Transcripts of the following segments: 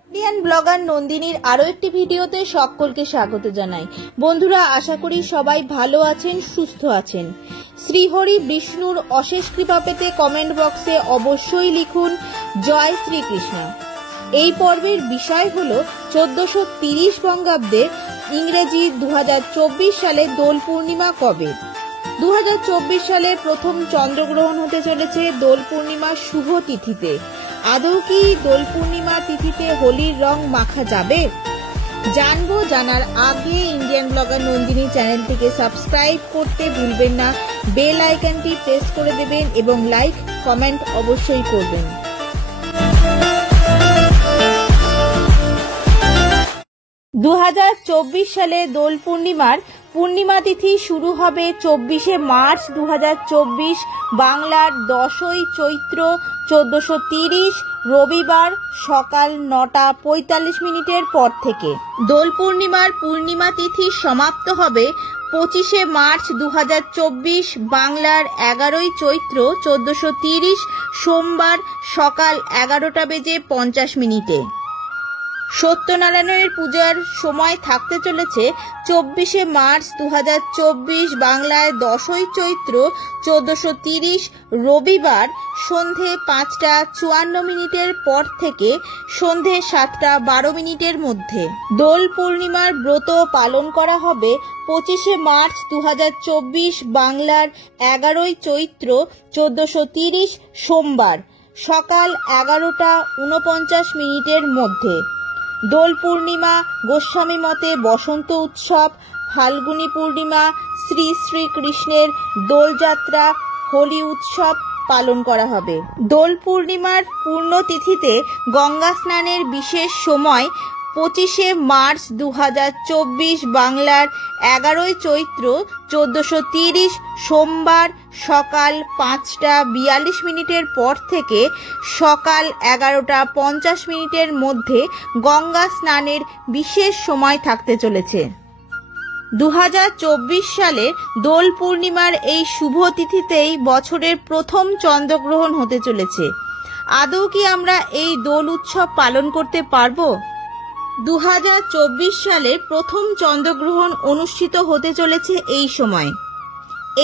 Indian blogger নন্দিনীর আরো একটি ভিডিওতে সকলকে স্বাগত জানাই। বন্ধুরা, আশা করি সবাই ভালো আছেন, সুস্থ আছেন। শ্রীহরি বিষ্ণুর অশেষ কৃপা পেতে কমেন্ট বক্সে অবশ্যই লিখুন জয় শ্রীকৃষ্ণ। এই পর্বের বিষয় হল 1430 বঙ্গাব্দে ইংরেজি 2024 সালে দোল পূর্ণিমা কবে। 2024 সালে প্রথম চন্দ্রগ্রহণ হতে চলেছে দোল পূর্ণিমার শুভ তিথিতে। আদৌ কি দোল পূর্ণিমার তিথিতে হোলির রং মাখা যাবে? জানবো। জানার আগে ইন্ডিয়ান ব্লগার নন্দিনী চ্যানেলটিকে সাবস্ক্রাইব করতে ভুলবেন না, বেল আইকনটি প্রেস করে দেবেন এবং লাইক কমেন্ট অবশ্যই করবেন। দু সালে দোল পূর্ণিমার পূর্ণিমা তিথি শুরু হবে 24শে মার্চ 2024 বাংলার 10ই চৈত্র 1430 রবিবার সকাল 9:45 পর থেকে। দোল পূর্ণিমার পূর্ণিমা তিথি সমাপ্ত হবে 25শে মার্চ 2024 বাংলার 11ই চৈত্র 1430 সোমবার সকাল 11:50 সত্যনারায়ণের পূজার সময় থাকতে চলেছে 24শে মার্চ 2024 বাংলায় 10ই চৈত্র 1430 রবিবার সন্ধে 5:54 পর থেকে সন্ধে 7:12 মধ্যে। দোল পূর্ণিমার ব্রত পালন করা হবে 25শে মার্চ 2024 বাংলার 11ই চৈত্র 1430 সোমবার সকাল 11:49 মধ্যে। দোল পূর্ণিমা গোস্বামী মতে বসন্ত উৎসব, ফাল্গুনী পূর্ণিমা শ্রী শ্রীকৃষ্ণের দোলযাত্রা, হোলি উৎসব পালন করা হবে। দোল পূর্ণিমার পূর্ণ তিথিতে গঙ্গা স্নানের বিশেষ সময় 25শে মার্চ 2024 বাংলার 11ই চৈত্র 1430 সোমবার সকাল 5:42 পর থেকে সকাল 11:50 মধ্যে গঙ্গা স্নানের বিশেষ সময় থাকতে চলেছে। 2024 সালে দোল পূর্ণিমার এই শুভ তিথিতেই বছরের প্রথম চন্দ্রগ্রহণ হতে চলেছে। আদৌ কি আমরা এই দোল উৎসব পালন করতে পারবো? 2024 সালে প্রথম চন্দ্রগ্রহণ অনুষ্ঠিত হতে চলেছে এই সময়।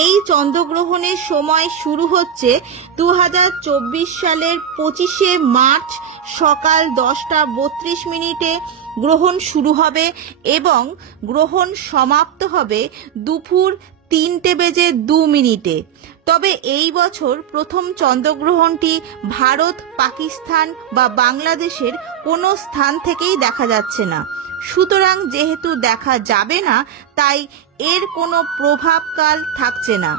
এই চন্দ্রগ্রহণের সময় শুরু হচ্ছে 2024 সালের 25শে মার্চ সকাল 10:32 গ্রহণ শুরু হবে এবং গ্রহণ সমাপ্ত হবে দুপুর 3:02। তবে এই বছর প্রথম চন্দ্রগ্রহণটি ভারত, পাকিস্তান বা বাংলাদেশের কোনো স্থান থেকেই দেখা যাচ্ছে না। সুতরাং যেহেতু দেখা যাবে না, তাই এর কোনো প্রভাবকাল থাকছে না।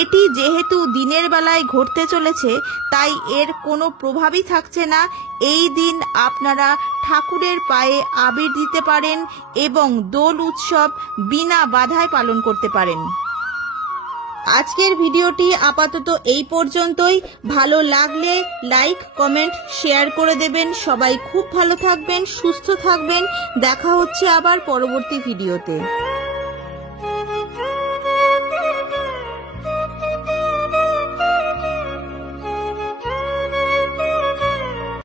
এটি যেহেতু দিনের বেলায় ঘটতে চলেছে, তাই এর কোনো প্রভাবই থাকছে না। এই দিন আপনারা ঠাকুরের পায়ে আবির দিতে পারেন এবং দোল উৎসব বিনা বাধায় পালন করতে পারেন। আজকের ভিডিওটি আপাতত এই পর্যন্তই। ভালো লাগলে লাইক কমেন্ট শেয়ার করে দেবেন। সবাই খুব ভালো থাকবেন, সুস্থ থাকবেন। দেখা হচ্ছে আবার পরবর্তী ভিডিওতে।